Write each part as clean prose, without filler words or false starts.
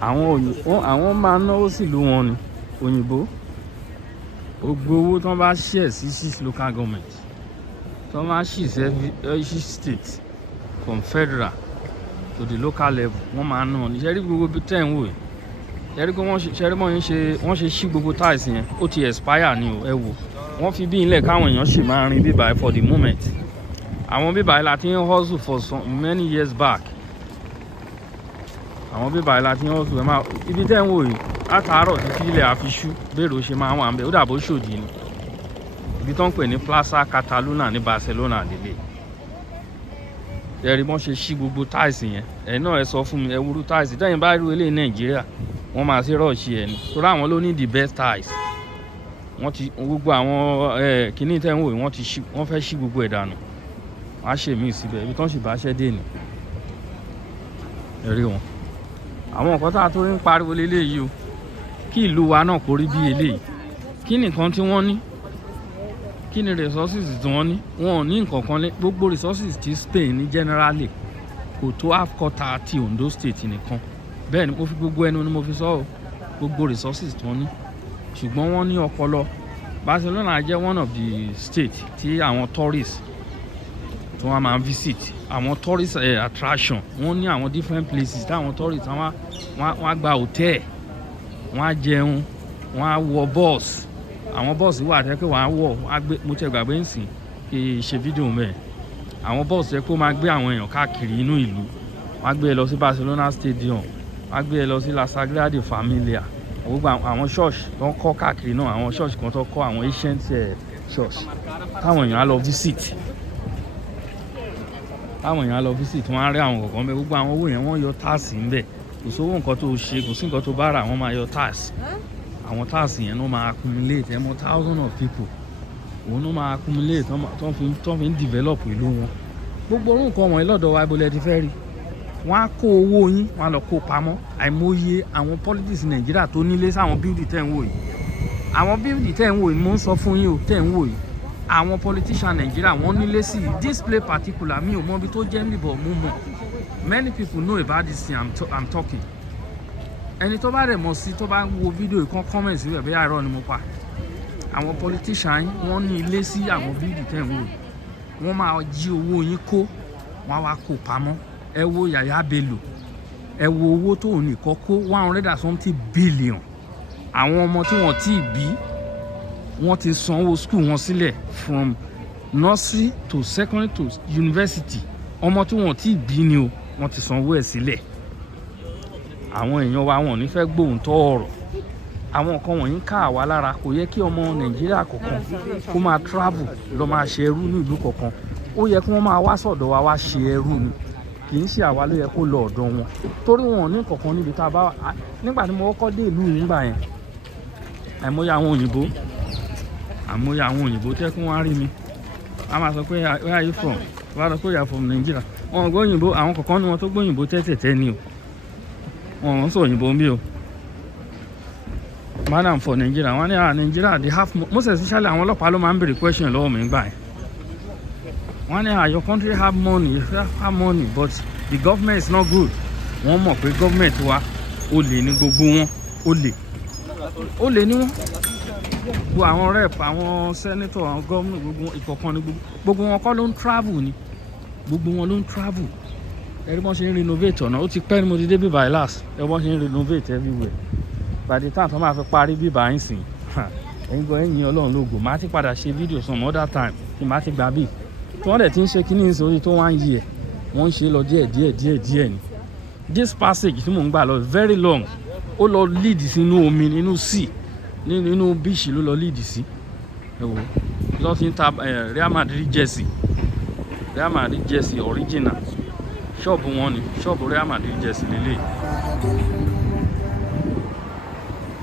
àwọn máa náwó sílùú wọn ni òyìnbó. Gbogbo owó tí wọ́n bá share sí 6 local government, tí wọ́n bá share sí state from federal to the local level, wọ́n máa ná ní. Ṣẹ́rí gbogbo bí tẹ́ ń wò yìí, ṣẹ́rí pé wọ́n ṣe ṣí gbogbo tiles yẹn, ó ti expire ni o, ẹ wò. Wọ́n fi bí ilẹ̀ káwọn èèyàn ṣì máa rin bíbá for the moment. Àwọn bíbá yìí la ti ń hustle for many years back. Àwọn bíbá yìí la ti ń hustle ẹ̀ máa ibi tẹ́ ń wò yìí látàárọ̀ títí ilẹ̀ àfiṣú bẹ́ẹ̀rù ṣe máa wà ń bẹ̀, ó dàbò ṣòdì ni. Ibi tó ń pè ní Plaza Cataluna ní Barcelona lélẹ̀. Ẹ̀rí wọ́n ṣe ṣí gbogbo tiles yẹn. Ẹ̀yin náà ẹ sọ fún mi, ẹ wúrú tiles tẹ́yìn bá rí eléyìí Nàìjíríà, wọ́n máa ṣe rọ́ọ̀ṣì ẹ̀ ni. Torí àwọn ló ní the best tiles. Wọ́n ti gbogbo àwọn kìíní tẹ́ ń wò yìí wọ́n fẹ́ ṣí gbogbo ẹ̀ dànù. Wọ́n á ṣe míì síbẹ̀ ibi tó ń ṣì bá ṣẹ́ dé ni. Ẹ rí wọn. Àwọn nǹkan tá a tó ń pariwo léléyìí o. Kí ìlú wa náà kó rí bí eléyìí. Kí nìkan tí wọ́n ní? Kí ni resources tí wọ́n ní? Wọn ò ní nǹkan kan lé. Gbogbo resources ti Spain ní generally kò tó half quarter ti Ondo state nìkan. Bẹ́ẹ̀ ni mo fi gbogbo ẹnu ni mo fi sọ ọ́. Gbogbo resources tí wọ́n ní. Ṣùgbọ́n wọ́n ní ọpọlọ. Barcelona jẹ́ one of the state tí àwọn tourists tí wọ́n máa ń visit. Àwọn tourist attraction. Wọ́n ní àwọn different places táwọn tourists wọ́n á gba hotel, wọ́n á jẹun, wọ́n á wọ bus. Àwọn bọ́ọ̀sì wà tẹ́ pé wọ́n á wọ̀ mo tẹ gbàgbé ń sìn kí ṣe fídíò mẹ́ẹ̀. Àwọn bọ́ọ̀sì yẹ kó máa gbé àwọn èèyàn káàkiri inú ìlú. Wọ́n á gbé ẹ lọ sí Barcelona Stadium, wọ́n á gbé ẹ lọ sí La Sagrada Familia. Gbogbo àwọn church tó ń kọ́ káàkiri náà, àwọn church kan tó kọ́ àwọn ancient church táwọn èèyàn á lọ visit. Wọ́n á rí àwọn kọ̀ọ̀kan bẹ́ẹ̀. Gbogbo àwọn owó yẹn wọ́n yọ tax ń bẹ̀. Kò sówó nǹkan tó ṣe, kò sí nǹkan tó bá rà, wọ́n máa yọ tax. Àwọn tax yẹn ló máa accumulate ẹmọ thousands of people. Òun ló máa accumulate tó fi ń develop ìlú wọn. Gbogbo orú nǹkan wọ̀nyí lọ́dọ̀ wa ibo lẹ ti fẹ́ rí. Wọ́n á kó owó yín, wọ́n á lọ kó pamọ́. Àìmọye àwọn politics Nàìjíríà tó nílé sáwọn building tẹ́ ń wò yìí. Àwọn building tẹ́ ń wò yìí mo ń sọ fún yín o, tẹ́ ń wò yìí. Àwọn politician Nàìjíríà wọ́n nílé sí this place particular mi ò mọ ibi tó jẹ́ níbọ̀ mo mọ̀. Many people know about this thing I'm talking. Ẹni tó bá rẹ̀ mọ̀ sí tó bá wo fídíò ìkan comment síbẹ̀ bí àìrọ́ ni mo pa. Àwọn politician wọ́n ní ilé sí àwọn building tẹ́ ń wò yìí. Wọ́n máa jí owó yín kó, wọ́n á wá kó pamọ́. Ẹ wo Yàyà Bello, ẹ wo owó tó ní kó 100 billion. Àwọn ọmọ tí wọ́n ti bí wọ́n ti sanwó school wọn sílẹ̀ from nursery to secondary to university. Ọmọ tí wọ́n ti bí ni o, wọ́n ti sanwó ẹ̀ sílẹ̀. Àwọn èèyàn wa wọn ò ní fẹ́ gbóhùn tó ọ̀rọ̀. Àwọn nǹkan wọ̀nyí ká àwa lára. Kò yẹ kí ọmọ Nàìjíríà kọ̀ọ̀kan kó máa travel lọ máa ṣe ẹrú ní ìlú kọ̀ọ̀kan. Ó yẹ kí wọ́n máa wá sọ̀dọ̀ wa wá ṣe ẹrú ni. Kì í ṣe àwa ló yẹ kó lọ ọ̀dọ̀ wọn. Torí wọn ò ní nǹkan níbi tá a bá wà. Nígbà tí mo kọ́kọ́ dé ìlú yìí nígbà yẹn, àìmọye àwọn òyìnbó tẹ́ kí wọ́n á rí mi. A máa sọ pé where are you from? Wọ́n á sọ pé you are from Nigeria. Wọn gbọ́ òyìnbó, àwọn kọ̀ọ̀kan ní wọn tó gbọ́ òyìnbó tẹ́tẹ̀tẹ́ ni o. Wọn sọ òyìnbó ń bí o. Madam for Nigeria, wọ́n ní Nigeria they have most especially àwọn ọlọ́pàá ló máa ń béèrè question lọ́wọ́ mi nígbà yẹn. Wọ́n ní your country have money but the government is not good. Wọ́n mọ̀ pé government wa olè ní gbogbo wọn, olè ní wọn. Gbogbo àwọn rep, àwọn senator, àwọn governor, gbogbo ìkọ̀kan ní gbogbo wọn kọ́ ló ń travel ni. Gbogbo wọn ló ń travel. Ẹ rí bọ́n ṣe ń renovate ọ̀nà. Ó ti pẹ́ ní mo ti dé bíbá last. Ẹ bọ́n ṣe ń renovate everywhere. By the time tó máa fi parí bíbá yín sìn, ẹ̀yin gan ẹ̀yin Ọlọ́run lógo. Màá ti padà ṣe video some other time tí màá ti gbà bí. Tí wọ́n dẹ̀ ti ń ṣe kíní ìsòrí tó 1 year. Wọ́n ń ṣe lọ díẹ̀ ni. This passage tí mò ń gbà lọ very long. Ó lọ lead sínú omi nínú sea. Nínú beach ló lọ lead sí. Ẹ wò. Lọ́ ti ń ta Real Madrid jersey original. Ṣọ́ọ̀bù wọn ni, ṣọ́ọ̀bù Real Madrid jersey lélẹ̀.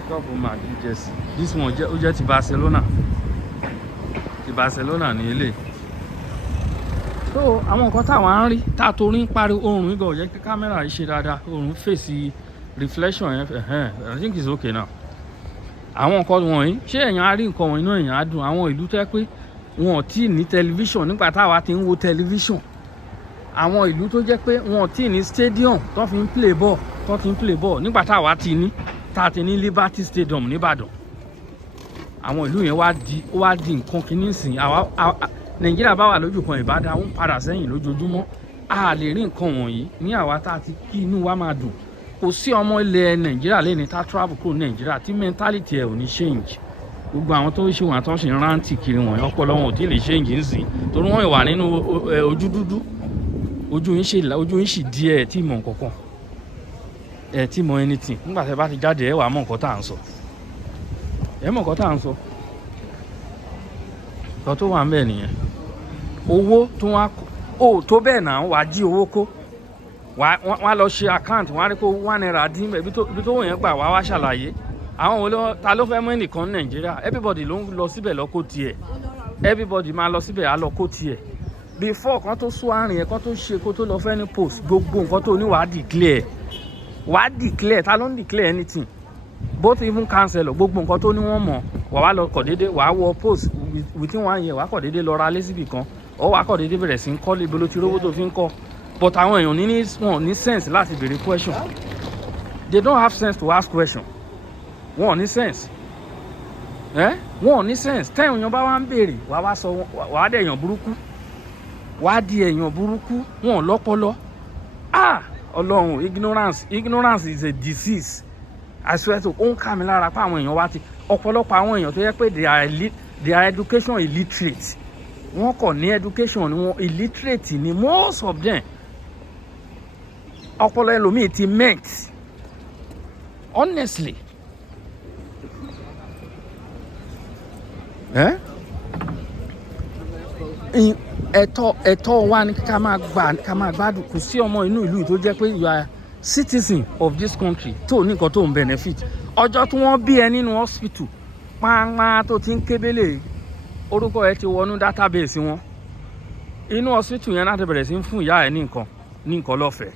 Ṣọ́ọ̀bù Madrid jersey. This one ó jẹ́ ti Barcelona. Ti Barcelona ni eléyìí. So àwọn nǹkan táwọn á ń rí tá a torí ń parí oòrùn ìgbà ọ̀jẹ́ kí kámẹ́rà yìí ṣe dáadáa. Oòrùn fèsì reflection yẹn I think it's okay now. Àwọn nǹkan wọ̀nyí ṣé èèyàn á rí nǹkan wọ̀nyí náà èèyàn á dùn. Àwọn ìlú tẹ́ pé wọn ò tí ì ní tẹlifíṣàn nígbà táwa ti ń wo tẹlifíṣàn. àwọn ìlú tó jẹ́ pé wọn ò tí ì ní stadium tó fi ń play ball nígbà táwa ti ní Liberty Stadium nìbàdàn. Àwọn ìlú yẹn wá di nǹkan kìíní sìn. Nàìjíríà bá wà lójú kan ìbádá ó ń padà sẹ́yìn lójoojúmọ́. A lè rí nǹkan wọ̀nyí ní àwa tá a ti kí inú wa máa dùn. Kò sí ọmọ ilẹ̀ Nàìjíríà lẹ́ni tá travel kúrò Nàìjíríà tí mentality ẹ̀ ò ní change. Gbogbo àwọn tó ń ṣe wọn àtọ́sí rántí kiri wọ̀nyí ọpọlọ wọn ò tí ì lè change ń sìn torí wọ́n wà nínú ojú dúdú. Ojú yín sì díẹ̀ tí mọ̀ nǹkankan tí mọ̀ anything. Nígbà tí ẹ bá ti jáde ẹ wà mọ̀ nǹkan tá à ń sọ. Ẹ mọ̀ nǹkan tá à ń sọ. Nǹkan tó wà ń bẹ̀ nìyẹn. Owó tó wá tó bẹ́ẹ̀ náà wàá jí owó kó. Wọ́n á lọ ṣe account wọ́n á rí kó 1 naira dín bẹ́ẹ̀ bí tó wọ̀nyẹn gbà wá ṣàlàyé. Àwọn ta ló fẹ́ mú ẹnìkan ní Nàìjíríà? Everybody ló ń lọ síbẹ̀ lọ kó tiẹ̀. Everybody máa lọ síbẹ̀ á lọ kó tiẹ̀. Before kan tó sún àárín ẹ̀ kan tó ṣe kó tó lọ fẹ́ ní post gbogbo nǹkan tó ní wàá declare ta ló ń declare anything both even councillor gbogbo nǹkan tó ní wọ́n mọ̀ wà lọ kọ̀ déédé wàá wọ post within 1 year wàá kọ̀ déédé lọ ra lé síbì kan ọ wàá kọ̀ déédé bẹ̀rẹ̀ sí ń kọ́ lébo ló ti rówó tó fi ń kọ́ but àwọn èèyàn wọn ní sense láti béèrè question they don't have sense to ask question wọn ò ní sense wọn ò ní sense tẹ́ èèyàn bá wá ń béèrè wàá sọ wàá dẹ̀ èèyàn burúkú wàá di èèyàn burúkú wọn ò lọ́pọlọ Ọlọ́run ignorance is a disease I swear to ó ń kà mí lára pé àwọn èèyàn wá ti ọ̀pọ̀lọpọ̀ àwọn èèyàn tó yẹ pé they are education illiterate wọ́n kò ní education ni wọ́n illiterate ni most of them ọpọlọ ẹlòmíì ti meant honestly ẹ̀tọ́ wa ni ká máa gbádùn kò sí ọmọ inú ìlú tó jẹ́ pé you are citizen of this country tó ní nǹkan tó ń benefit ọjọ́ tí wọ́n bí ẹ nínú hospital pàápàá tó ti ń kébélé orúkọ ẹ ti wọnú database wọn inú hospital yẹn láti bẹ̀rẹ̀ sí ń fún ìyá ẹ ní nǹkan lọ́fẹ̀ẹ́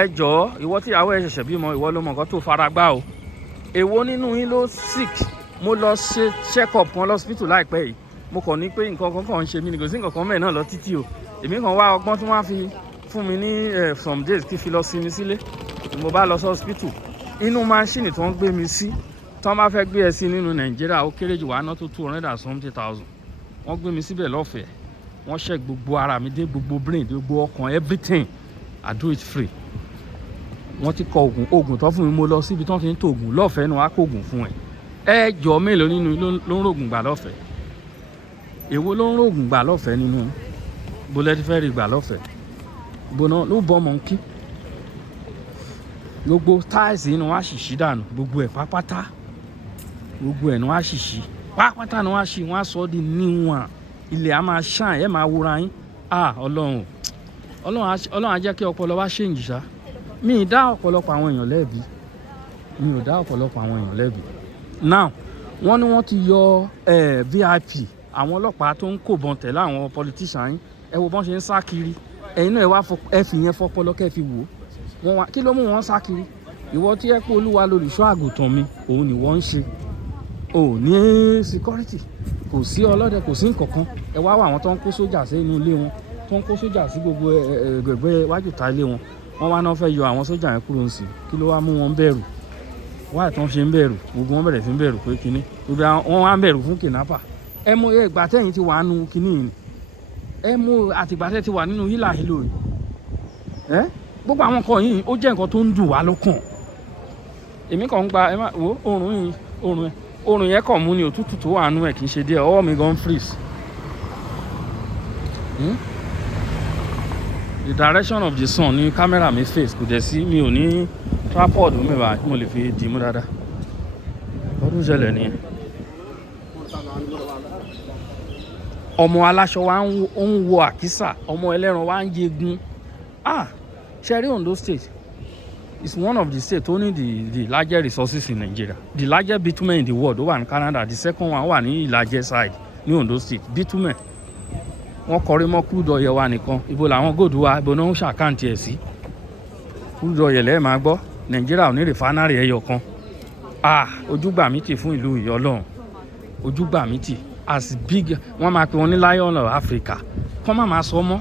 ẹ jọ̀ọ́ ìwọ tí ìyàwó ẹ ṣẹ̀ṣẹ̀ bímọ ìwọ ló mọ nǹkan tó fara gbá o èwo nínú yín ló sick mo lọ ṣe check up kan lọ́sibítù láìpẹ́ yìí mo kàn ní pé nǹkan kan ń ṣe mí ni kò sí nǹkan kan mẹ́ẹ̀ náà lọ títí o èmi kàn wá ọgbọ́n tí wọ́n á fi fún mi ní some days kí fi lọ sinmi sílé mo bá lọ sí hospital inú máṣíìnì tó ń gbé mi sí tí wọ́n bá fẹ́ gbé ẹ sí nínú Nàìjíríà ó kéré jù wá ná tó 270,000 wọ́n gbé mi síbẹ̀ lọ́fẹ̀ẹ́ wọ́n ṣe gbogbo ara mi dé gbogbo brain dé gbogbo ọkàn everything I do it free wọ́n ti kọ oògùn tó fún mi mo lọ síbi tó ń fi ń to oògùn lọ́fẹ̀ẹ́ ni wọ́n á kó oògùn fún ẹ jọ mélòó nínú ló ń rògùn gbà lọ́fẹ̀ẹ́ èwo ló ń rògùn gbà lọ́fẹ̀ẹ́ nínú bólẹ́ ti fẹ́ rí gbà lọ́fẹ̀ẹ́ gbóná ló bọ́ ọmọ nkí gbogbo táìsì inú wa ṣìṣì dànù gbogbo ẹ̀ pápátá gbogbo ẹ̀ ní wa ṣìṣì pápátá ni wa ṣì wọ́n á sọ ọ́ di níwọ̀n ilẹ̀ á máa ṣàn ẹ̀ máa wúra yín Ọlọ́run á jẹ́ kí ọpọlọ wa ṣe ìjìṣà mi ì dá ọ̀pọ̀lọpọ̀ àwọn èèyàn lẹ́bi now wọ́n ní wọ́n ti yọ VIP àwọn ọlọ́pàá tó ń kòbọn tẹ̀lé àwọn politician yín ẹ wo bọ́n ṣe ń sá kiri ẹ̀yin náà ẹ fi yẹn fọpọlọ kẹ́ fi wò ó kí ló mú wọn sá kiri ìwọ tí ẹ pé Olúwa lolùṣọ́ àgùntàn mi òun ni wọ́n ń ṣe ò ní security kò sí ọlọ́dẹ kò sí nǹkankan ẹ wá wà àwọn tó ń kó sójà sí inú ilé wọn tó ń kó sójà sí gbogbo ẹgbẹ́ iwájú ta ilé wọn wọ́n wá náà fẹ́ yọ àwọn sójà yẹn kúrò sí kí ló wá mú wọn bẹ̀rù wá ìtàn ṣe ń bẹ̀rù gbogbo wọn bẹ̀rẹ̀ sí ń bẹ̀rù pé kíní gbogbo wọn wá ń bẹ̀rù fún kidnapper ẹ mú ìgbà tẹ́yìn ti wà nù kíní yìí ẹ mú àtìgbà tẹ́ ti wà nínú hílà hílò yìí gbogbo àwọn nǹkan yìí ó jẹ́ nǹkan tó ń dùn wá lọ́kàn èmi kàn ń gba ẹ má wo oòrùn yẹn kàn mú ni òtútù tó wà nù ẹ̀ kì í ṣe díẹ̀ ọwọ́ mi gan freeze the direction of the sun ní kámẹ́rà mi face kò dẹ̀ sí mi ò ní tripod mẹ́wàá mo lè fi dì mú dáadáa ọdún ṣẹlẹ̀ nìyẹn ọmọ aláṣọ wa ń wọ àkísà ọmọ ẹlẹ́ran wa ń jẹgun ṣẹ́rí Ondo state is one of the states tó ní the largest resources in Nigeria the largest bitumen in the world ó wà ní Canada the second one wà ní Ìlàjẹ side ní Ondo state bitumen wọ́n kọrí mọ́ crude oil wa nìkan ibo làwọn góòdù wa ibo náà ń ṣàkáǹtì ẹ̀ sí crude oil lẹ́ẹ̀ máa gbọ́ Nàìjíríà ò ní rìfánárì ẹyọ kan ojúgbà mi tì fún ìlú ìyọ́ Ọlọ́run ojúgbà mi tì as big wọ́n máa pe wọn ní Lion of Africa kọ́ máa sọ mọ́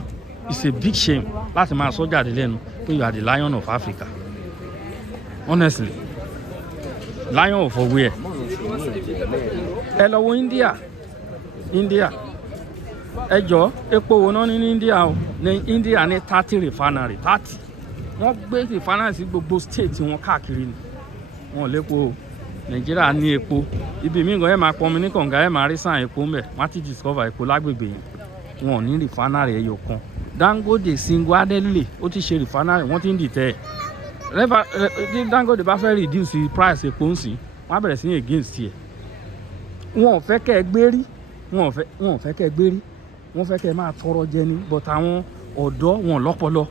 it's a big shame láti máa sọ jáde lẹ́nu pé you are the lion of Africa honestly lion of where ẹ lọ wo India ẹ jọ epo wo náà ní India o ní India ní 30 refinery 30 wọ́n gbé refinery sí gbogbo state wọn káàkiri ni wọn lépo o Nàìjíríà ní epo ibi míì gan ẹ máa pọnmi ní kànga ẹ máa rí sàn epo ńbẹ wọ́n ti discover epo lágbègbè yẹn wọn ò ní refinery ẹyọ kan Dangote single-handedly ó ti ṣe refinery wọ́n ti ń dìtẹ̀ ẹ̀ Dangote bá fẹ́ reduce price epo ń sìn wọ́n á bẹ̀rẹ̀ sí against ẹ̀ wọn ò fẹ́ kẹ́ ẹ gbé rí wọn ò fẹ́ kẹ́ ẹ gbé rí wọ́n fẹ́ kẹ́ ẹ máa tọrọ jẹ ní but àwọn ọ̀dọ́ wọn lọ́pọlọ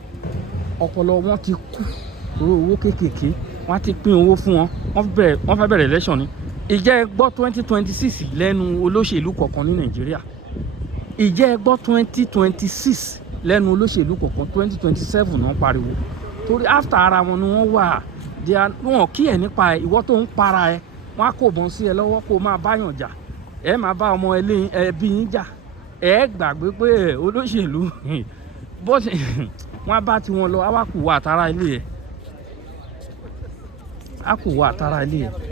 ọpọlọ wọn ti kú torí owó kéékèèké wọ́n ti pín owó fún wọn wọ́n fẹ́ bẹ̀rẹ̀ election ni ìjẹ́ ẹ gbọ́ 2026 lẹ́nu olóṣèlú kọ̀ọ̀kan ní Nàìjíríà ìjẹ́ ẹ gbọ́ 2026 lẹ́nu olóṣèlú kọ̀ọ̀kan 2027 náà pariwo torí after ara wọn ni wọ́n wà wọn kí ẹ̀ nípa ẹ̀ ìwọ tó ń para ẹ̀ wọ́n á kó bọ́n sí ẹ lọ́wọ́ kó máa báyàn jà ẹ máa bá ọmọ ẹbí yín jà ẹ gbàgbé pé olóṣèlú bọ́sẹ̀ wọ́n á bá tiwọn lọ á wá kù wá àtàrà ilé ẹ̀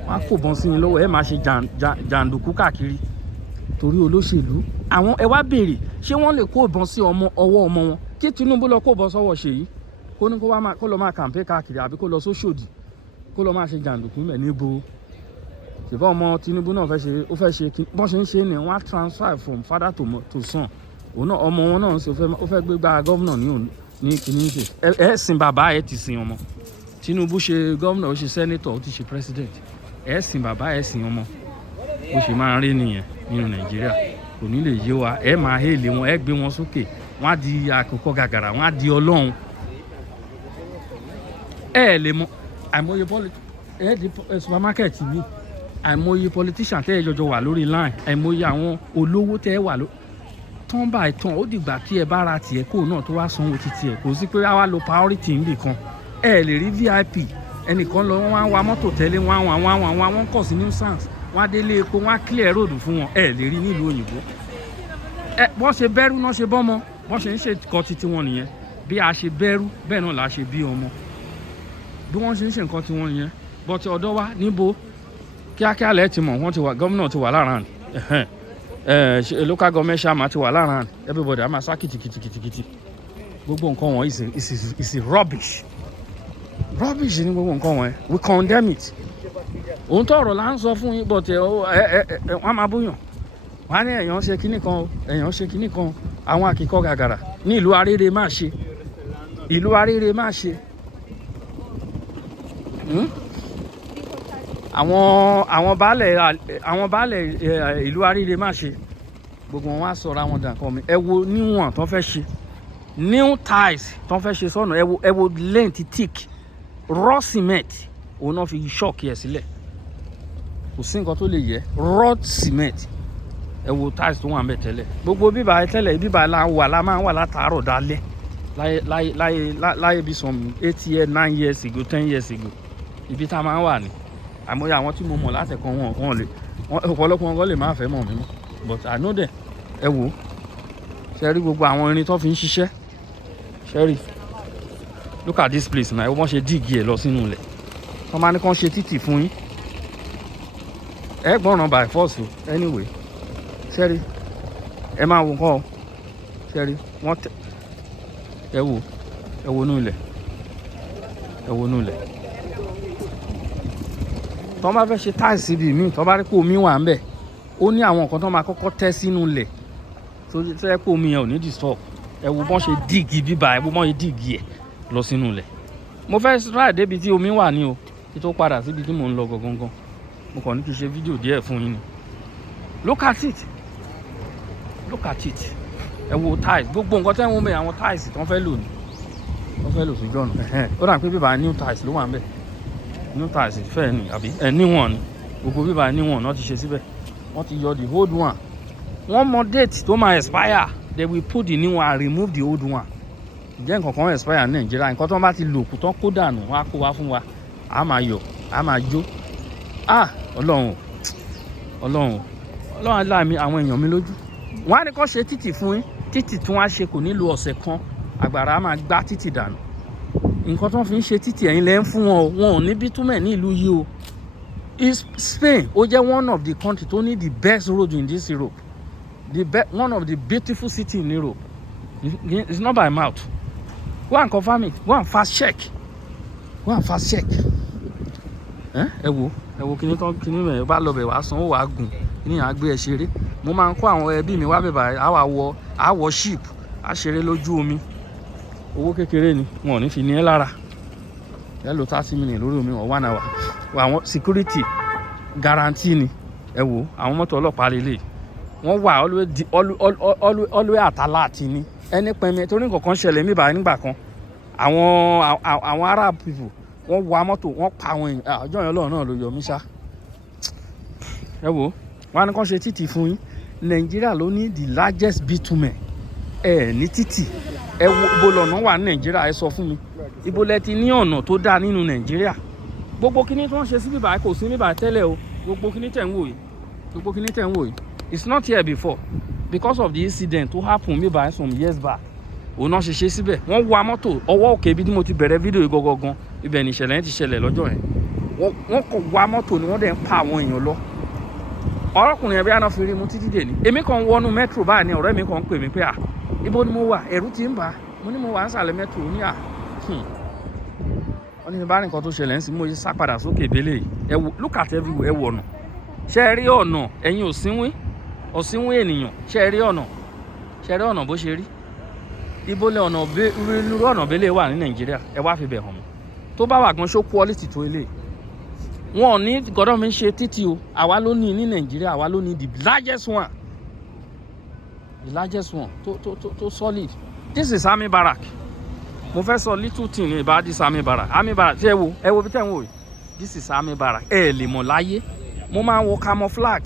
wọ́n á kó bọ́n sí yín lọ́wọ́ ẹ máa ṣe jàǹdùkú káàkiri torí olóṣèlú àwọn ẹ wá béèrè ṣé wọ́n lè kó ìbọn sí ọwọ́ ọmọ wọn kí Tinubu lọ kó ìbọn sọ́wọ́ Ṣèyí kó ní kó lọ máa kàǹpé káàkiri àbí kó lọ sóṣòdì kó lọ máa ṣe jàǹdùkú mẹ́ níbo ṣùgbọ́n ọmọ Tinubu náà fẹ́ ṣe bọ́n ṣe ń ṣe ni wọ́n á transfer from father to son òun náà ọmọ wọn náà ń ṣe ó fẹ́ gbégbá gọ́vnà ní kìíní ṣe ẹ sin bàbá ẹ ti sin ọmọ Tinubu ṣe gọ́vnà ó ṣe sẹ́nétọ̀ ó ti ṣe president ẹ sin bàbá ẹ sin ọmọ bó ṣe máa ń rí nìyẹn nínú Nàìjíríà kò ní lè yé wa ẹ máa hélè wọn ẹ gbé wọn sókè wọn á di àkókò gàgàrà wọn á di Ọlọ́run ẹ lè mọ àìmọye supermarket mi àìmọye politician tẹ́ ẹ jọjọ wà lórí line àìmọye àwọn olówó tẹ́ ẹ wà tán bá ìtàn ó dìgbà tí ẹ bá ra tiẹ̀ kó náà tó wá sanwó títí ẹ kò sí pé àwa lo priority níbì kan ẹ lè rí VIP ẹnìkan lọ wọn á wa mọ́tò tẹ́lẹ̀ wọn kọ̀ sí nuisance wọn á délé epo wọn á clear road fún wọn ẹ lè rí nílùú òyìnbó ẹ bọ́n ṣe bẹ́rù náà ṣe bọ́mọ bọ́n ṣe ń ṣe nǹkan títí wọn nìyẹn bí a ṣe bẹ́rù bẹ́ẹ̀ náà la ṣe bí ọmọ bí wọ́n ṣe ń ṣe nǹkan tí wọ́n nìyẹn bọ́tí ọ̀dọ́ wa níbo kíákíá lẹ́ẹ̀ ti mọ̀ wọ́n ti wà gómìnà ti wà lára local government chairman ti wà lára everybody a máa sá kìtìkìtìkìtì gbogbo nǹkan wọn is rubbish ni gbogbo nǹkan wọn we condemn it òun tó ọ̀rọ̀ là ń sọ fún yín but wọ́n máa búyàn wọ́n á ní èèyàn ṣe kinní kan àwọn àkìkọ gàgàrà ní ìlú arére máa ṣe àwọn baálẹ̀ ìlú arére má ṣe gbogbo wọn wá sọ̀rọ̀ àwọn dànkan mi ẹ wo níwọ̀n tó fẹ́ ṣe new tiles tó fẹ́ ṣe sọ́nà ẹ wo length thick raw cement òun náà fi ṣọ́ọ̀kì ẹ̀ sílẹ̀ kò sí nǹkan tó lè yẹ raw cement ẹ wo tiles tó wà ń bẹ̀ tẹ́lẹ̀ gbogbo bíbá tẹ́lẹ̀ bíbá la máa ń wà látàárọ̀ dalẹ́ láyé bí some 8 years 9 years ago 10 years ago ibi tá a máa ń wà ní àmọ́ àwọn tí mo mọ̀ látẹ̀kọ́ wọn lè ọ̀pọ̀lọpọ̀ wọn lè má fẹ́ mọ̀ mí mọ́ but I know them ẹ wò ó ṣe rí gbogbo àwọn irin tó fi ń ṣiṣẹ́ ṣe rí look at this place náà ẹ wọ́n ṣe díìgì ẹ̀ lọ sínú ilẹ̀ wọ́n máa ní kán ṣe títì fún yín ẹ gbọ́ràn by force anyway ṣe rí ẹ máa wo nǹkan o ṣe rí wọ́n tẹ ẹ wo inú ilẹ̀ tọ́ bá fẹ́ ṣe táìsì bíi míì tọ́ bá rí pé omi wà ń bẹ̀ ó ní àwọn nǹkan tó máa kọ́kọ́ tẹ́ sínú ilẹ̀ tó jẹ́ pé omi yẹn ò ní disturb ẹ wo bọ́n ṣe díìgì bíbá ẹ wo bọ́n ṣe díìgì ẹ̀ lọ sínú ilẹ̀ mo fẹ́ try débi tí omi wà ní o kí tó padà síbi tí mò ń lọ gangan mo kàn ní kí n ṣe fídíò díẹ̀ fún yín ni look at it ẹ wo tiles gbogbo nǹkan tẹ́ ń wọ́n bẹ̀ àwọn tiles tó ń fẹ́ lò ní sójú ọ̀nà ó dà pé bíbá new tiles ló wà ń bẹ̀ new tiles fẹ́ ni àbí níwọ̀n ni gbogbo bíbá níwọ̀n náà ti ṣe síbẹ̀ wọ́n ti yọ the old one wọ́n mọ date tó máa expire they will put the new one and remove the old one ǹjẹ́ nǹkan kan expire ní Nàìjíríà nǹkan tó bá ti lò kù tán kó dànù wọ́n á kó wá fún wa a máa yọ a máa jó Ọlọ́run aláàmì àwọn èèyàn mi lójú wọ́n á ní kó ṣe títì fún yín títì tí wọ́n á ṣe kò nílò ọ̀sẹ̀ kan àgbàrá á máa gbá títì dànù. Nǹkan tó ń fi ń ṣe títì ẹ̀yin lẹ́ ń fún wọn o, wọn ò ní bitumen ní ìlú yìí o. Spain ó jẹ́ one of the country tó ní the best road in this Europe, one of the beautiful city in Europe. It's not by mouth. Go and confirm it. Go and fast check. Ẹ wo kíní mẹ bá lọ bẹ̀ wá sanwó wàá gùn kíní yàn á gbé ẹ ṣeré. Mo máa ń kó àwọn ẹbí mi wá bẹ̀bà á wọ ship á ṣeré lójú omi. Owó kékeré ni wọn ò ní fi ní ẹ lára. Ẹ lò 30 minutes lórí omi or 1 hour. Àwọn security guarantee ni. Ẹ wo àwọn mọ́tò ọlọ́pàá lélẹ̀. Wọ́n wà always at alert ni. Ẹni pẹ̀mẹ́ torí nǹkan kan ṣẹlẹ̀ níbà nígbà kan. Àwọn Arab people wọ́n wa mọ́tò wọ́n pa àwọn èèyàn. Ọjọ́ yẹn Ọlọ́run náà ló yọ mí ṣá. Ẹ wo wọ́n á ní kàn ṣe títì fún yín. Nàìjíríà ló ní the largest bitumen. Ní títì. Ẹ wo ibo lọ́nà wà ní Nàìjíríà ẹ sọ fún mi. Ibo lẹ ti ní ọ̀nà tó dáa nínú Nàìjíríà. Gbogbo kíní tó ń ṣe sí bíbá kò sí níbà tẹ́lẹ̀ o. Gbogbo kíní tẹ̀ ń wò yìí. It's not here before because of the incident tó happen bíbá some years back. Òun náà ṣe síbẹ̀. Wọ́n wa mọ́tò ọwọ́ òkè ibi tí mo ti bẹ̀rẹ̀ fídíò yìí gangan. Ibẹ̀ ni ìṣẹ̀lẹ̀ yẹn ti ṣẹlẹ̀ lọ́jọ́ yẹn. Wọ́n kàn wa mọ́tò ni wọ́n dẹ̀ ń pa àwọn èèyàn lọ. Ọ̀rọ̀kùnrin ẹ̀bí àná fi rí mu títí dè ní. Èmi kan wọnú metro báyìí ni ọ̀rẹ́ mi kan pè mí pé ibo ni mo wà ẹ̀rù ti ń bà. Mo ní mo wà nísàlẹ̀ metro ní wọ́n ní bá nǹkan tó ṣẹlẹ̀ ń sìn mo yí sá padà sókè ìbélé yìí. Ẹ wo look at everywhere ẹ wọ ọ̀nà. Ṣé ẹ rí ọ̀nà ẹ̀yin òsínwín ènìyàn ṣé ẹ rí ọ̀nà bó ṣe rí. Ibo lẹ ọ̀nà bélé wà ní Nàìjíríà ẹ wá fi bẹ̀ hàn mí. Tó bá wà gan ṣó quality tó ilé. Wọn ò ní gbọ́dọ̀ mi ṣe títì o. Àwa ló ní Nàìjíríà àwa ló ní the largest one tó solid. This is army barrack. Mo fẹ́ sọ little thing about this army barrack. Army barrack ṣé ẹ wo bí tẹ̀ ń wò yìí. This is army barrack. Ẹ lè mọ̀ láyé. Mo máa ń wọ camouflage.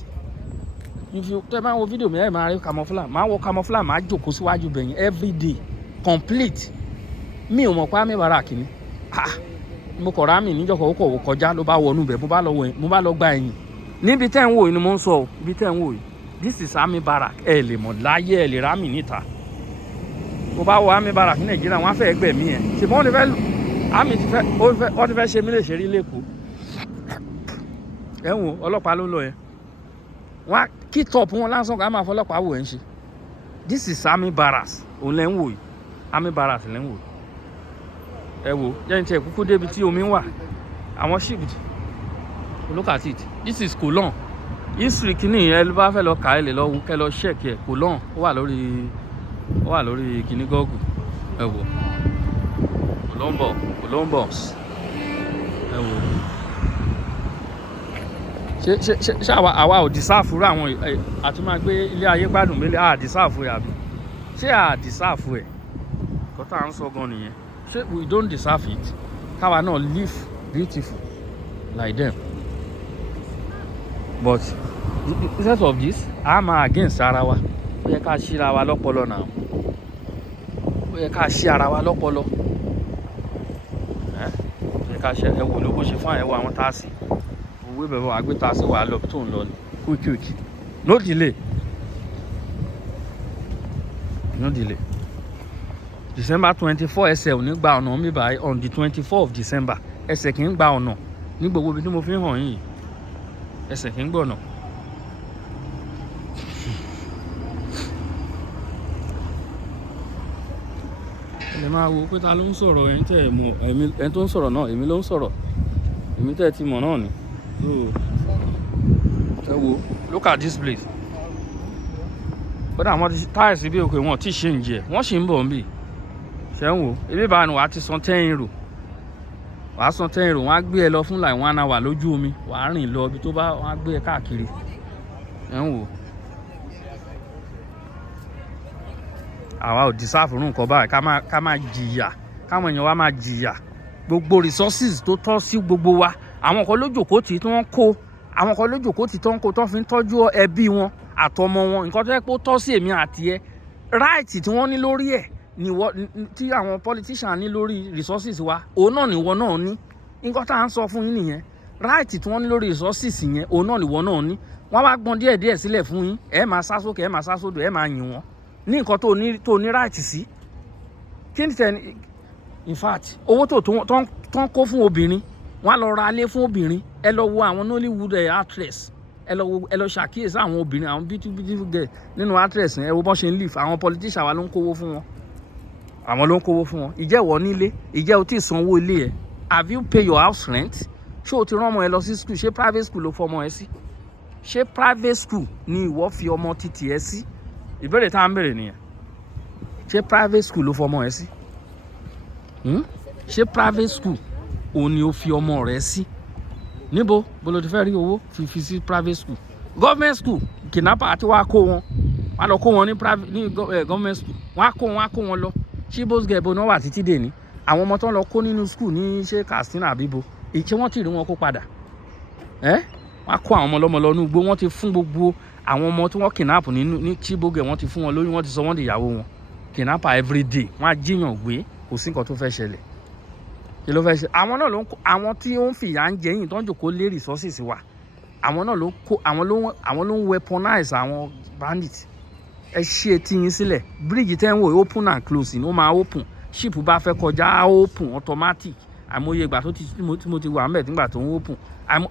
Tẹ́ bá ń wo fídíò mi ẹ máa rí camouflage. Máa wọ camouflage máa jókòó síwájú bẹ̀yìn every day complete. Mi ò mọ̀ pé army barrack ni. Mo kọ̀ rámì níjọ́kọ̀ ó kọ̀ kọjá ló bá wọnú bẹ̀ mo bá lọ gba ẹ̀yìn. Níbi tẹ́ ń wò yìí ni mo ń sọ ibi tẹ́ ń wò yìí. This is army barrack. Ẹ lè mọ̀ láyé ẹ lè rámì níta. Mo bá wọ army barrack ní Nàìjíríà wọ́n á fẹ́ ẹgbẹ́ mi ẹ̀. Ṣùgbọ́n wọ́n ti fẹ́ ṣe mí lè ṣe rí lẹ́kọ̀ọ́. Ẹ wo ọlọ́pàá ló ń lọ yẹn. Wọ́n á kí top wọn lásán ká máa fọlọ́pàá wò ẹ̀ ń ṣe. This is army barracks. Òun lẹ́ ń wò yìí. Army barracks lẹ́ ń wò yìí. Ẹ wo jẹ́ni tí ẹ̀ kúkú débi tí omi wà. Àwọn ship. Look at it. This is Cologne. History kìíní ẹ ló bá fẹ́ lọ kà ẹ lè lọ wò kẹ́ lọ check ẹ̀. Cologne ó wà lórí kìíní Google. Ẹ wo Columbus. Ẹ wo ṣé àwa ò dìsáàfù rú àwọn àti máa gbé ilé ayé gbádùn mélé dìsáàfù ẹ̀ àbí ṣé dìsáàfù ẹ̀ kọ́ tá à ń sọ gan nìyẹn. Ṣé we don't deserve it? Káwa náà live beautiful like them. But instead of this a máa against ara wa. Ó yẹ ká ṣí ara wa lọ́pọlọ náà. Ó yẹ ká ṣí ara wa lọ́pọlọ. Ó yẹ ká ṣe ẹ wò ló bó ṣe fún àyẹ̀wò àwọn táàsì. Owó ìbẹ̀rẹ̀ wà gbé táàsì wà lọ tó ń lọ ní quick. No delay. December 24 ẹsẹ̀ ò ní gba ọ̀nà mi báyìí on the 24 of December ẹsẹ̀ kì í gba ọ̀nà ní gbogbo ibi tí mo fi hàn yìí ẹsẹ̀ kì í gbọ̀nà. Ẹ máa wo pé ta ló ń sọ̀rọ̀ ẹni tẹ́ ẹ mọ̀ ẹni tó ń sọ̀rọ̀ náà èmi ló ń sọ̀rọ̀ èmi tẹ́ ẹ ti mọ̀ náà ni. Ẹ wo look at this place. Bọ́dà àwọn táìsì bí òkè wọn tí ṣe ń jẹ wọ́n sì ń bọ̀ ń bì. Ṣé ń wò ebi bá ní wàá ti san 10 euro wàá san 10 euro wọ́n á gbé ẹ lọ fún like 1 hour lójú omi wàá rìn lọ ibi tó bá wọ́n á gbé ẹ káàkiri. Ṣé ń wò àwa ò deserve irú nǹkan báyìí ká máa jìyà káwọn èèyàn wa máa jìyà gbogbo resources tó tọ́ sí gbogbo wa àwọn kan lójókòó tí wọ́n kó àwọn kan lójókòó tí wọ́n kó tó fi ń tọ́jú ẹbí wọn àtọmọ wọn nǹkan tó yẹ pé ó tọ́ sí èmi àti ẹ right tí wọ́n ní lórí ẹ̀ tí àwọn politician ní lórí resources wa òun náà nìwọ náà ní nǹkan tá à ń sọ fún yín nìyẹn right tí wọ́n ní lórí resources yẹn òun náà nìwọ náà ní wọ́n bá gbọ́n díẹ̀ sílẹ̀ fún yín ẹ máa sá sókè ẹ máa sá sódò ẹ máa yìn wọ́n ní nǹkan tó ní right sí kí ni tẹ̀ in fact owó tó ń kó fún obìnrin wọ́n á lọ ra ilé fún obìnrin ẹ lọ wo àwọn Nollywood actress ẹ lọ ṣàkíyèsí àwọn obìnrin àwọn beautiful girl nínú actress ẹ wo bọ́n ṣe ń live àwọn politician wa ló ń kówó fún wọn àwọn ló ń kówó fún wọn ìjẹ́ ìwọ nílé ìjẹ́ o tí ì sanwó ilé ẹ have you pay your house rent ṣé o ti rán ọmọ ẹ lọ sí school ṣé private school ló fọmọ ẹ sí ṣé private school ni ìwọ fi ọmọ títì ẹ sí ìbéèrè tá à ń béèrè nìyẹn ṣé private school ló fọmọ ẹ sí ṣé private school òun ni ó fi ọmọ rẹ sí níbo bó ló ti fẹ́ rí owó fi sí private school government school kidnapper àti wàá kó wọn wàá lọ kó wọn ní government school wàá kó wọn lọ Chibos gẹ̀ẹ́bù náà wà títí dè ní àwọn ọmọ tó ń lọ kó nínú school ní ṣé Katsina àbíbo ìṣe wọ́n ti rí wọn kó padà wọ́n á kó àwọn ọmọ lọ́mọ lọ ní igbó wọ́n ti fún gbogbo àwọn ọmọ tí wọ́n kidnap ní Chibos gẹ̀ẹ́ wọ́n ti fún wọn lóyún wọ́n ti sọ wọ́n di ìyàwó wọn kidnapper everyday wọ́n á jíyàn gbé kò sí nǹkan tó fẹ́ ṣẹlẹ̀ kí ló fẹ́ ṣe àwọn náà ló ń kó àwọn tí ó ń fìyà ń jẹ yìí tó ń jòkó lé resources wa àwọn náà ló ń kó àwọn ló ń weaponize àwọn bandits ẹ ṣí etí yín sílẹ̀ bíríìjì tẹ́ ń wò open and close ni ó máa open ship bá fẹ́ kọjá á open automatic àìmọye ìgbà tí mo ti wà ńbẹ̀ nígbà tó ń open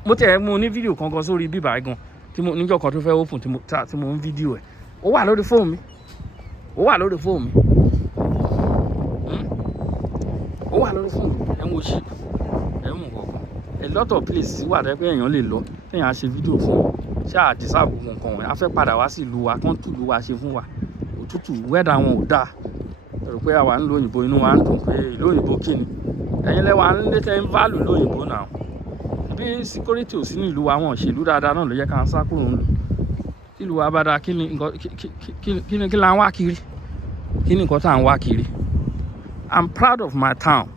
mo tẹ̀ mo ní fídíò kankan sórí bíbá gan tí mo níjọ́ kan tó fẹ́ open tí mo ń fídíò ẹ̀ ó wà lórí fóònù mi ó wà lórí fóònù mi ó wà lórí fóònù ẹ̀ ń wo ship ẹ̀ ń wò a lot of places wà tẹ́ pé èèyàn lè lọ téèyàn á ṣe fídíò fún ṣáà dísà gbogbo nǹkan wọn a fẹ́ padà wá sí ìlú wa kán tù ìlú wa ṣe fún wa òtútù wẹ́dà wọn ò dáa ẹ̀rọ pé àwa ń lo òyìnbó inú wa ń dùn pé ìlú òyìnbó kí ni ẹ̀yin lẹ́wà ń lé tẹ́ ń válù lóyìnbó náà bí security ò sí ní ìlú wa wọn ṣèlú dáadáa náà ló yẹ ká ń sá kúrò ń lò tí ìlú wa bá dáa kí ni là ń wá kiri kí ni nǹkan tá à ń wá kiri I'm proud of my town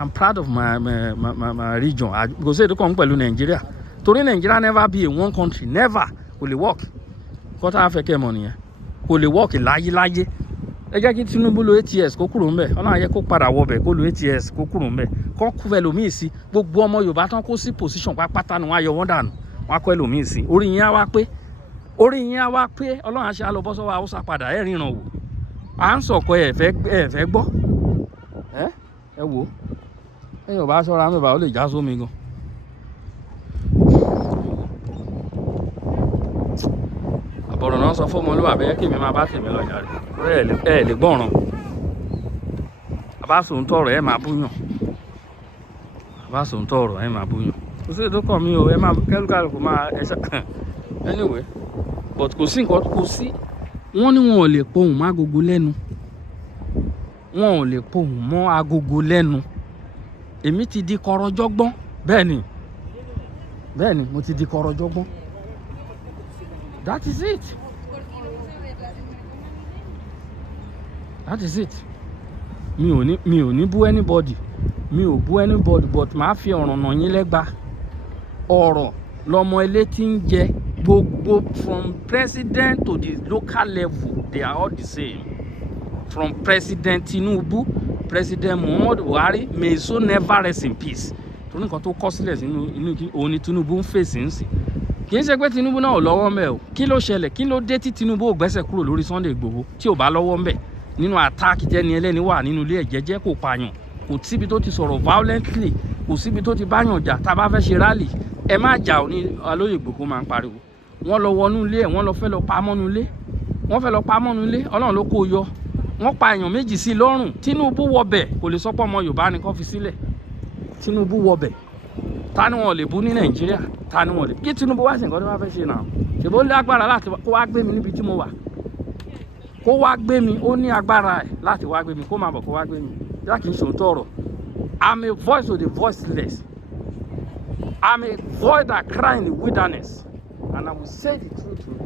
I'm proud of my region kò sí èdè kan pẹ̀lú Nàìjíríà torí Nàìjíríà never be a one country never kò lè work kọ́tà afẹ́kẹ́ mọ̀ nìyẹn kò lè work láyéláyé ẹ jẹ́ kí Tinubu lo ATS kó kúrò ńbẹ̀ ọlọ́run ayé kó padà wọbẹ̀ kó lo ATS kó kúrò ńbẹ̀ kó kú ẹlòmíì sí gbogbo ọmọ Yorùbá tán kó sí position pápátá ni wọ́n á yọ wọ́n dànù wọ́n á kó ẹlòmíì sí orí yín á wá pé ọlọ́run àṣẹ alọ́bọ́sọ́wọ́ Haúsá padà ẹ̀ ríran wò à ń sọ̀kọ ẹ̀ fẹ́ gbọ́ ẹ wò ẹ Yorùbá ṣọ́ra mẹ́bàá ó lè já sómi gan. àbọ̀rọ̀ náà sọ fún ọmọlúwàbí kí mi máa bá tèmi lọ yàrá ẹ lè gbọ́ràn àbáṣòun tọrọ ẹ máa búyàn àbáṣòun tọrọ ẹ máa búyàn kò sí ètò kan mi ò ẹ máa kẹ́lùkàlùkù máa ẹ ṣá anyway but kò sí nǹkan kò sí wọ́n ní wọn ò lè pohùn mọ́ agogo lẹ́nu wọn ò lè pohùn mọ́ agogo lẹ́nu èmi ti di kọrọjọ́gbọ́n bẹ́ẹ̀ ni mo ti di kọrọjọ́gbọ́n. That is it. That is it. Mi ò ní bú anybody. Mi ò bú anybody but màá fi ọ̀rọ̀ nà yín lẹ́gba. Ọ̀rọ̀ lọmọ ilé tí ń jẹ gbogbo from president to the local level they are all the same. From President Tinubu, President Muhammadu Buhari may so never rest in peace. Torí nǹkan tó kọ sílẹ̀ sínú òun ni Tinubu ń fèsì ń sìn. Kì í ṣe pé Tinubu náà ò lọ́wọ́ ńbẹ̀ o kí ló ṣẹlẹ̀ kí ló dé tí Tinubu ò gbẹ́sẹ̀ kúrò lórí Sunday Igboho tí ò bá lọ́wọ́ ńbẹ̀ nínú àtáàkì tẹ́ni ẹlẹ́ni wà nínú ilé ẹ̀jẹ̀jẹ̀ kò pààyàn kò síbi tó ti sọ̀rọ̀ violently kò síbi tó ti báyàn jà tá a bá fẹ́ ṣe rally ẹ má jà ò ní Alóyè Igboho máa ń pariwo wọ́n lọ wọnú ilé ẹ̀ wọ́n lọ fẹ́ lọ pamọ́nú ilé Ọlọ́run ló kó o yọ wọ́n pa èèyàn méjì sí lọ́rùn Tinubu wọbẹ̀ kò lè sọ́pọ̀ ọmọ Yorùbá nìkan fi sílẹ̀ Tinubu wọbẹ̀ ta ni wọn lè bú ní Nàìjíríà ta ni wọn lè kí Tinubu wá sí nǹkan tó bá fẹ́ ṣe náà ṣèbó ó ní agbára láti kó wá gbé mi níbi tí mo wà kó wá gbé mi ó ní agbára ẹ̀ láti wá gbé mi kó máa bọ̀ kó wá gbé mi bí a kì í ṣòótọ́ ọ̀rọ̀ I'm a voice of the voiceless I'm a voice that cry in the wilderness and I will say the truth to you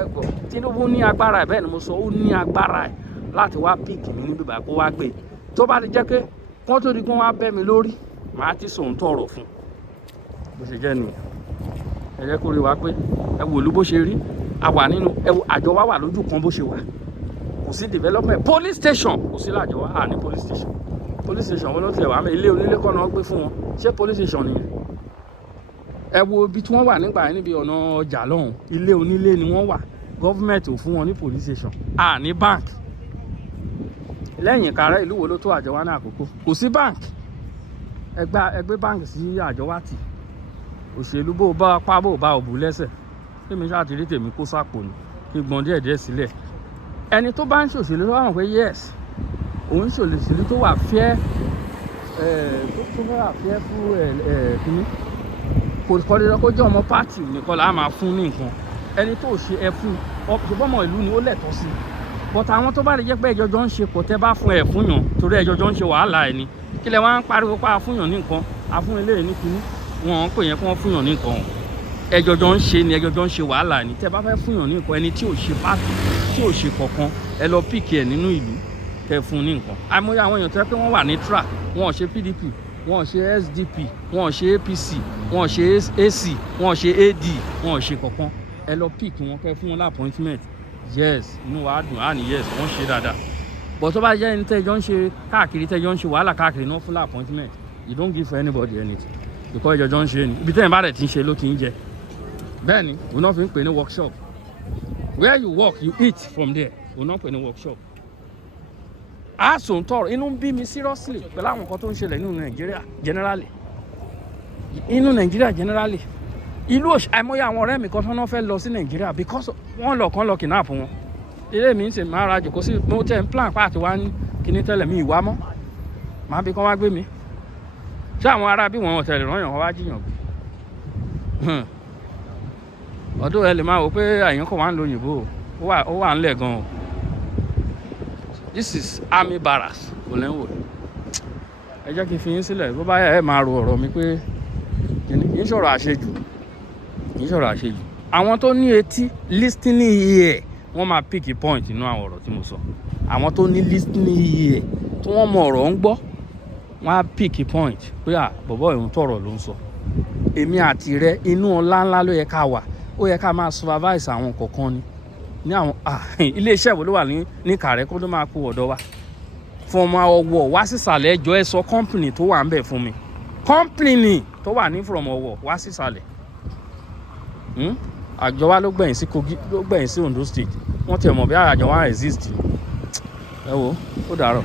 ẹ gbọ́ Tinubu ní agbára ẹ̀ bẹ́ẹ̀ ni mo sọ ó ní agbára ẹ̀ láti wá píìkì mi níbi báyìí kó wá gbé tó bá ti jẹ́ pé kó tó di kó wá bẹ́ mi lórí màá ti sòótọ́ ọ̀rọ̀ fún bó ṣe jẹ́ nìyẹn ẹ jẹ́ kó rí wa pé ẹ wò ló bó ṣe rí a wà nínú ẹ wò àjọ wa wà lójú kan bó ṣe wà kò sí development police station kò sí lájọ wa à ní police station wọn ló tiẹ̀ wà mí ilé onílé kọ́ náà gbé fún wọn ṣé police station nìyẹn ẹ wo ibi tí wọ́n wà nígbà yẹn níbi ọ̀nà ọjà lọ́hùn ilé onílé ni wọ́n wà government ò fún wọn ní police station à ní bank lẹ́yìn Ìkàrẹ́ ìlú wo ló tó Àjọwá ní Àkókò? Kò sí báǹkì. Ẹgbẹ́ báǹkì sí Àjọwá tì. Òṣèlú bó bá pa bó bá òbú lẹ́sẹ̀. Tèmi ṣáà ti rí tèmi kó sápò ni. Kí gbọ́n díẹ̀ sílẹ̀. Ẹni tó bá ń ṣòṣèlú tó wà mọ̀ pé yes, òun ṣòṣèlú tó wà fair, tó wà fair fún kíní. Kò kọ́ lé lọ kó jẹ́ ọmọ pátì nìkan là á máa fún ní nǹkan. Ẹni tó ṣe ẹ fún ṣùgbọ́n ọmọ ìlú ni ó lẹ́tọ̀ọ́ sí. But àwọn tó bá lè jẹ́ pé ẹjọ́ jọ ń ṣe pọ̀ tẹ́ bá fún ẹ̀ fún yàn torí ẹjọ́ jọ ń ṣe wàhálà ẹ̀ ni. Kí lẹ wá ń pariwo pa fún yàn ní nǹkan, àfún eléyìí ní kíní. Wọ́n ń pè yẹn kí wọ́n fún yàn ní nǹkan. Ẹjọ́ jọ ń ṣe ni, ẹjọ́ jọ ń ṣe wàhálà ni. Tẹ́ bá fẹ́ fún yàn ní nǹkan, ẹni tí ò ṣe pátì, tí ò ṣe kankan, ẹ lọ píìkì ẹ̀ nínú ìlú kẹ́ fún ní nǹkan. Àìmọye àwọn èèyàn tó yẹ pé wọ́n wà ní tra, wọn ò ṣe PDP, wọn ò ṣe SDP, wọn ò ṣe APC, wọn ò ṣe AC, wọn ò ṣe AD, wọn ò ṣe kankan. Ẹ lọ píìkì wọn kẹ́ fún wọn lápọ́ìntmẹ̀ntì. Yes, inú wa dùn á ní yes, wọ́n ṣe dáadáa. But tó bá jẹ́ ẹni tẹ́jọ́ ń ṣe káàkiri, tẹ́jọ́ ń ṣe wàhálà káàkiri náà fún appointment, you don't give for anybody anything because ẹjọ́ ń ṣe ni. Ibi tẹ́yìn bá dẹ̀ ti ń ṣe ló kì í jẹ. Bẹ́ẹ̀ ni òun náà fi ń pè ní workshop. Where you work you eat from there, òun náà pè ní workshop. Àásùn tọrọ inú ń bí mi seriously pẹ̀lú àwọn nǹkan tó ń ṣẹlẹ̀ nínú Nàìjíríà generally. Inú Nàìjíríà generally. Ìlú àìmọye àwọn ọ̀rẹ́ mi kan tó náà fẹ́ lọ sí Nàìjíríà because wọ́n lọ kàn lọ kidnap wọn. Ilé mi ń ṣe máa ra jòkó sí mo tẹ̀ ń plan pàtì wá ní kíní tẹ́lẹ̀ mi ìwá mọ́. Màá bí kán wá gbé mi. Ṣé àwọn ará bí wọn tẹ̀lé rán yàn wọ́n wá jiyàn gbé? Ọdún ẹ lè máa wò pé àyàn kan wà ń lo òyìnbó ó wà ńlẹ̀ gan-an. This is army barracks Olenwo. Ẹ jẹ́ kí n fi yín sílẹ̀ bó bá yẹ ẹ máa ro ọ̀rọ̀ mi pé kì í ṣọ̀rọ̀ àṣejù. Kì í ṣọ̀rọ̀ àṣejù. Àwọn tó ní etí listening ear wọ́n máa pick point nínú àwọn ọ̀rọ̀ tí mo sọ. Àwọn tó ní listening ear tí wọ́n mọ ọ̀rọ̀ ń gbọ́ wọ́n á pick point pé bọ̀bọ̀ ìhun tọ̀rọ̀ ló ń sọ. Èmi àti rẹ inú ọlá ńlá ló yẹ ká wà. Ó yẹ ká máa supervise àwọn kọ̀ọ̀kan ni. Ní àwọn ilé iṣẹ́ wo ló wà ní Ìkàrẹ́ kó tó máa kó ọ̀dọ̀ wa. Fún ọmọ ọwọ́ wá sísàlẹ̀ ẹjọ́ ẹ sọ company tó wà ń bẹ̀ fún mi. Company tó wà ní from ọwọ́ wá sísàlẹ̀. Àjọwá ló gbẹ̀yìn sí Kogi ló gbẹ̀yìn sí Ondo State. Wọ́n ti mọ̀ bí Àjọwá exist. Ẹ wo ó dàárọ̀.